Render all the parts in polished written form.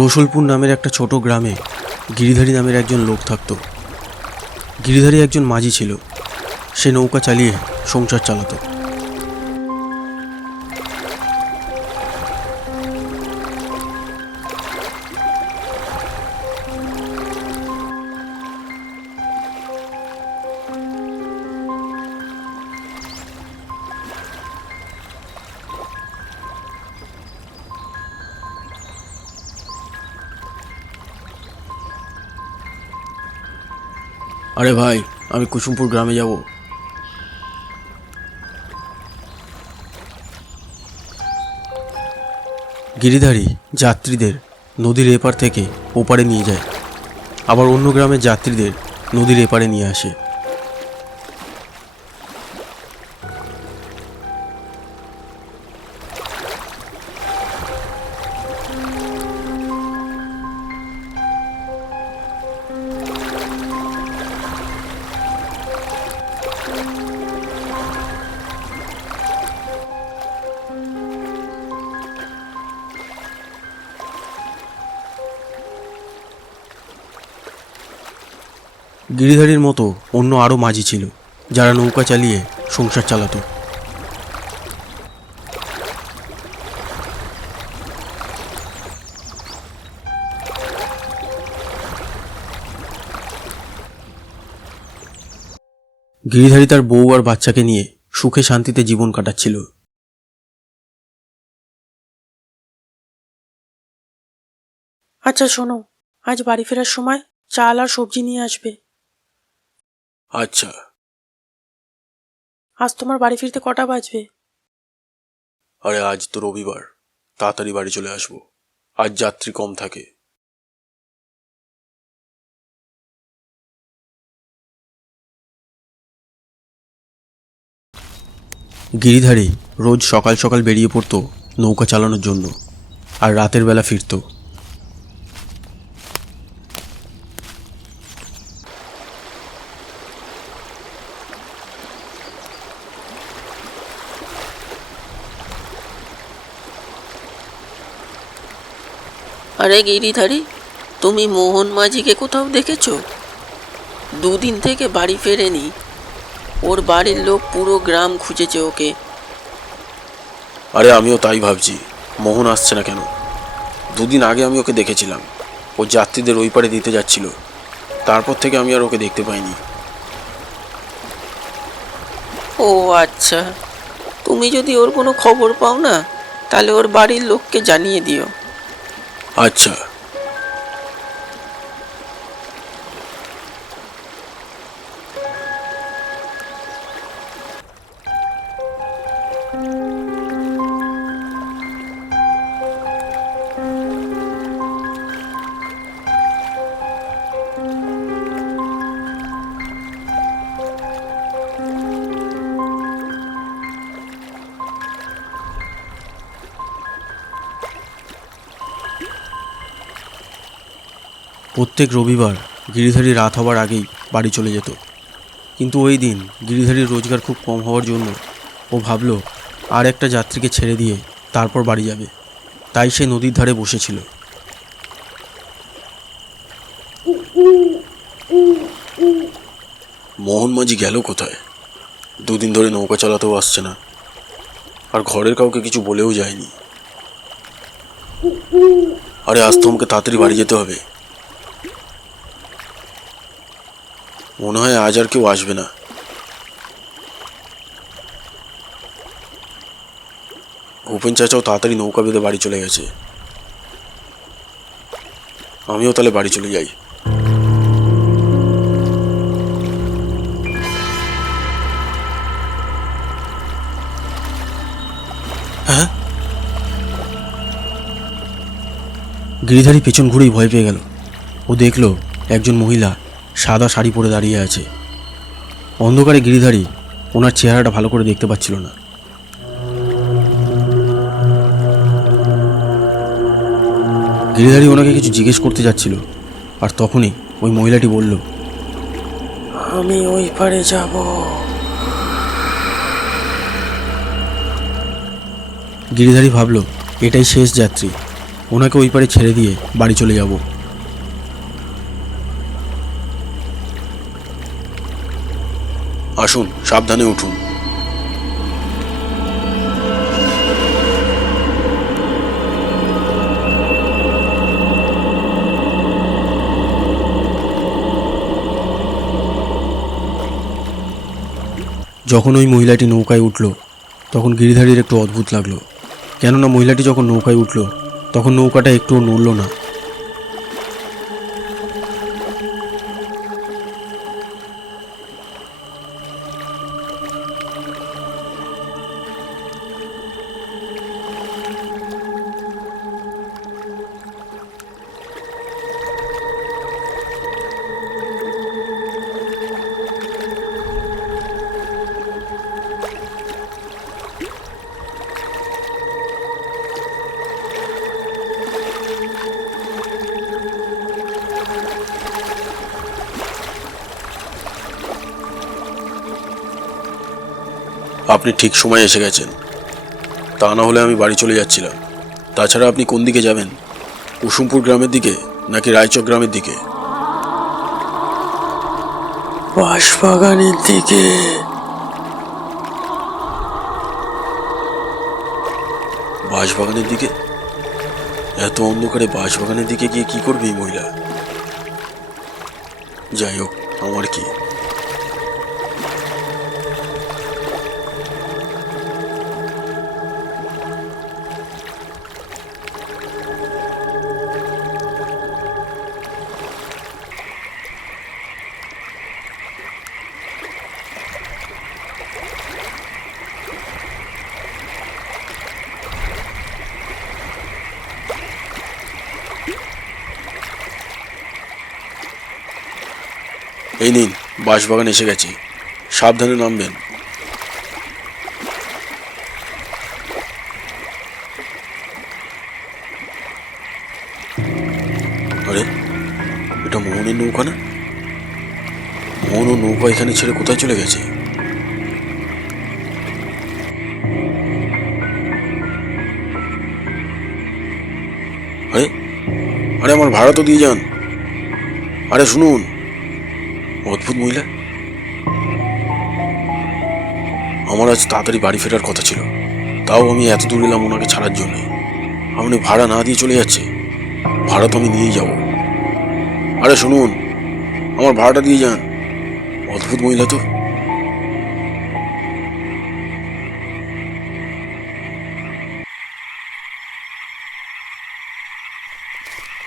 রসুলপুর নামের একটা ছোট গ্রামে গিরিধারী নামের একজন লোক থাকত। গিরিধারী একজন মাঝি ছিল। সে নৌকা চালিয়ে সংসার চালাতো। আরে ভাই, আমি কুসুমপুর গ্রামে যাব। গিরিধারী যাত্রীদের নদীর এপার থেকে ওপারে নিয়ে যায়, আবার অন্য গ্রামের যাত্রীদের নদীর এপারে নিয়ে আসে। গিরিধারীর মতো অন্য আরও মাঝি ছিল, যারা নৌকা চালিয়ে সংসার চালাতো। গিরিধারী তার বউ আর বাচ্চাকে নিয়ে সুখে শান্তিতে জীবন কাটাচ্ছিল। আচ্ছা শোনো, আজ বাড়ি ফেরার সময় চাল আর সবজি নিয়ে আসবে। আচ্ছা। আজ তোমার বাড়ি ফিরতে কটা বাজবে? আরে আজ তো রবিবার, তাড়াতাড়ি বাড়ি চলে আসবো। আজ যাত্রী কম থাকে। গিরিধারী রোজ সকাল সকাল বেরিয়ে পড়তো নৌকা চালানোর জন্য, আর রাতের বেলা ফিরতো। আরে গিরিধারী, তুমি মোহন মাঝিকে কোথাও দেখেছো? দুদিন থেকে বাড়ি ফেরেনি। ওর বাড়ির লোক পুরো গ্রাম খুঁজেছে ওকে। আরে আমিও তাই ভাবছি, মোহন আসছে না কেন? দুদিন আগে আমি ওকে দেখেছিলাম, ও যাত্রীদের ওই পারে দিতে যাচ্ছিল। তারপর থেকে আমি আর ওকে দেখতে পাইনি। ও আচ্ছা, তুমি যদি ওর কোনো খবর পাও না, তাহলে ওর বাড়ির লোককে জানিয়ে দিও। আচ্ছা। প্রত্যেক রবিবার গিরিধারী রাত হওয়ার আগেই বাড়ি চলে যেত। কিন্তু ওই দিন গিরিধারীর রোজগার খুব কম হওয়ার জন্য ও ভাবল আর একটা যাত্রীকে ছেড়ে দিয়ে তারপর বাড়ি যাবে। তাই সে নদীর ধারে বসেছিল। মোহন মাঝি গেল কোথায়? দুদিন ধরে নৌকা চালাতেও আসছে না, আর ঘরের কাউকে কিছু বলেও যায়নি। আরে আজ তো আমাকে তাড়াতাড়ি বাড়ি যেতে হবে। মনে হয় আজ আর কেউ আসবে না। ভূপেন চাচাও তাড়াতাড়ি নৌকা বেঁধে বাড়ি চলে গেছে। আমিও তাহলে বাড়ি চলে যাই। হ্যাঁ, গিরিধারী পেছন ঘুরেই ভয় পেয়ে গেল। ও দেখল একজন মহিলা সাদা শাড়ি পরে দাঁড়িয়ে আছে। অন্ধকারে গিরিধারী ওনার চেহারাটা ভালো করে দেখতে পাচ্ছিল না। গিরিধারী ওনাকে কিছু জিজ্ঞেস করতে যাচ্ছিল, আর তখনই ওই মহিলাটি বলল, আমি ওই পারে যাব। গিরিধারী ভাবল এটাই শেষ যাত্রী, ওনাকে ওই পারে ছেড়ে দিয়ে বাড়ি চলে যাব। আসুন, সাবধানে উঠুন। যখন ওই মহিলাটি নৌকায় উঠল তখন গিরিধারীর একটু অদ্ভুত লাগলো, কেননা মহিলাটি যখন নৌকায় উঠল তখন নৌকাটা একটুও নড়ল না। আপনি ঠিক সময়ে এসে গেছেন, তা না হলে আমি বাড়ি চলে যাচ্ছিলাম। তাছাড়া আপনি কোন দিকে যাবেন? কুসুমপুর গ্রামের দিকে নাকি রায়চক গ্রামের দিকে? বাঁশবাগানের দিকে। বাঁশবাগানের দিকে? এত অন্ধকারে বাঁশবাগানের দিকে গিয়ে কি করবে এই মহিলা? যাই হোক, আমার কি। এই নিন, বাঁশবাগান এসে গেছি, সাবধানে নামবেন। আরে, এটা মোহনের নৌকা না? মোহন ও নৌকা এখানে ছেড়ে কোথায় চলে গেছে? আরে আরে আমার ভাড়া তো দিয়ে যান। আরে শুনুন, অদ্ভুত মহিলা। আমার আজ তাড়াতাড়ি বাড়ি ফেরার কথা ছিল, তাও আমি এত দূর এলাম ওনাকে ছাড়ার জন্য। আপনি ভাড়া না দিয়ে চলে যাচ্ছে। ভাড়া তো আমি নিয়েই যাব। আরে শুনুন, আমার ভাড়াটা দিয়ে যান। অদ্ভুত মহিলা তো।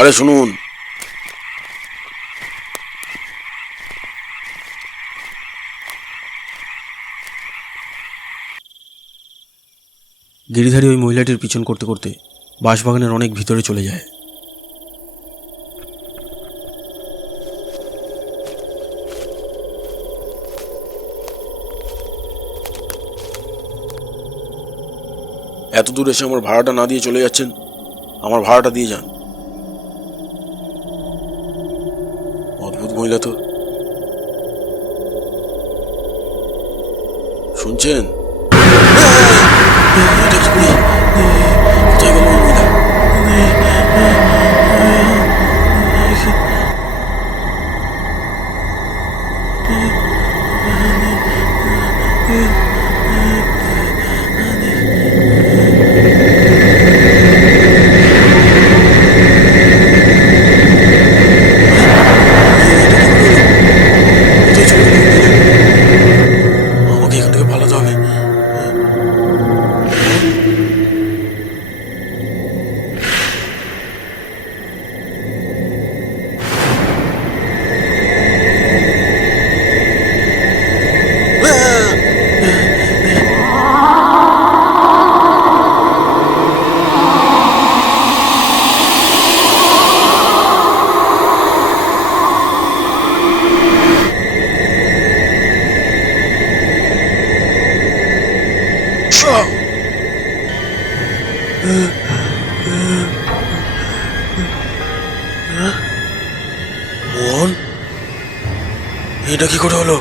আরে শুনুন, গিরিধারী ওই মহিলাটির পিছন করতে করতে বাঁশবাগানের অনেক ভিতরে চলে যায়। এত দূর এসে আমার ভাড়াটা না দিয়ে চলে যাচ্ছেন। আমার ভাড়াটা দিয়ে যান। অদ্ভুত মহিলা তো। শুনছেন? কোথায় গেল ওই মহিলা? কোথায় চলে গেল ওই মহিলা? আমাকে এখান থেকে পালাতে হবে। মোহন, এটা কি করে হলো?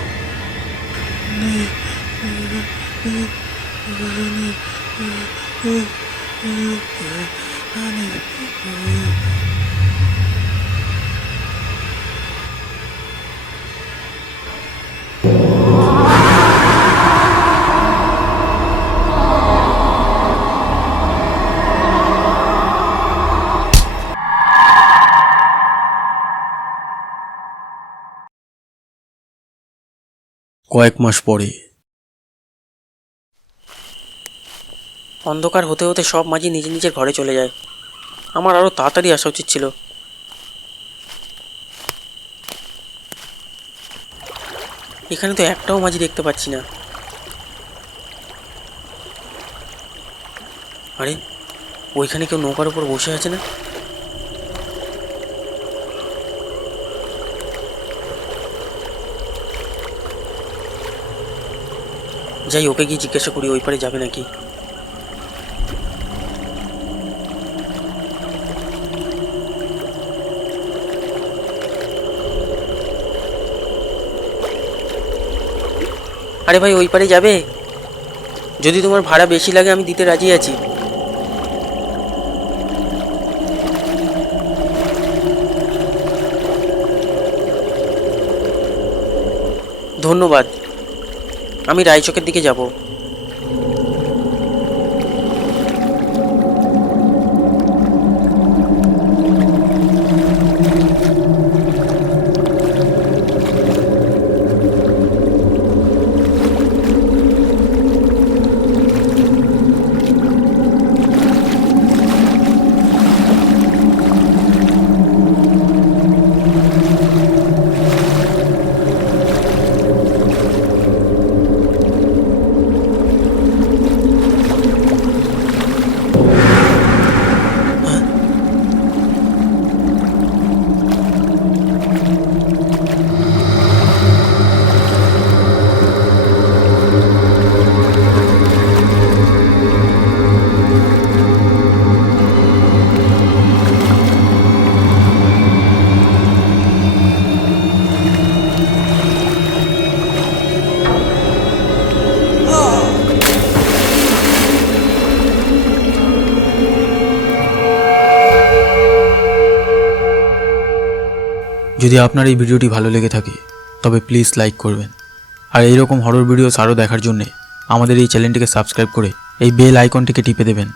কয়েক মাস পরে। অন্ধকার হতে হতে সব মাঝি নিজের নিজের ঘরে চলে যায়। আমার আরও তাড়াতাড়ি আসা উচিত ছিল। এখানে তো একটাও মাঝি দেখতে পাচ্ছি না। আরে, ওইখানে কেউ নৌকার উপর বসে আছে না? যাই, ওকে গিয়ে জিজ্ঞাসা করি ওই পারে যাবে নাকি। আরে ভাই, ওই পারে যাবে? যদি তোমার ভাড়া বেশি লাগে আমি দিতে রাজি আছি। ধন্যবাদ, আমি রায়চকের দিকে যাব। যদি আপনার এই ভিডিওটি ভালো লেগে থাকে তবে প্লিজ লাইক করবেন, আর এইরকম হরর ভিডিওস আরও দেখার জন্যে আমাদের এই চ্যানেলটিকে সাবস্ক্রাইব করে এই বেল আইকনটিকে টিপে দেবেন।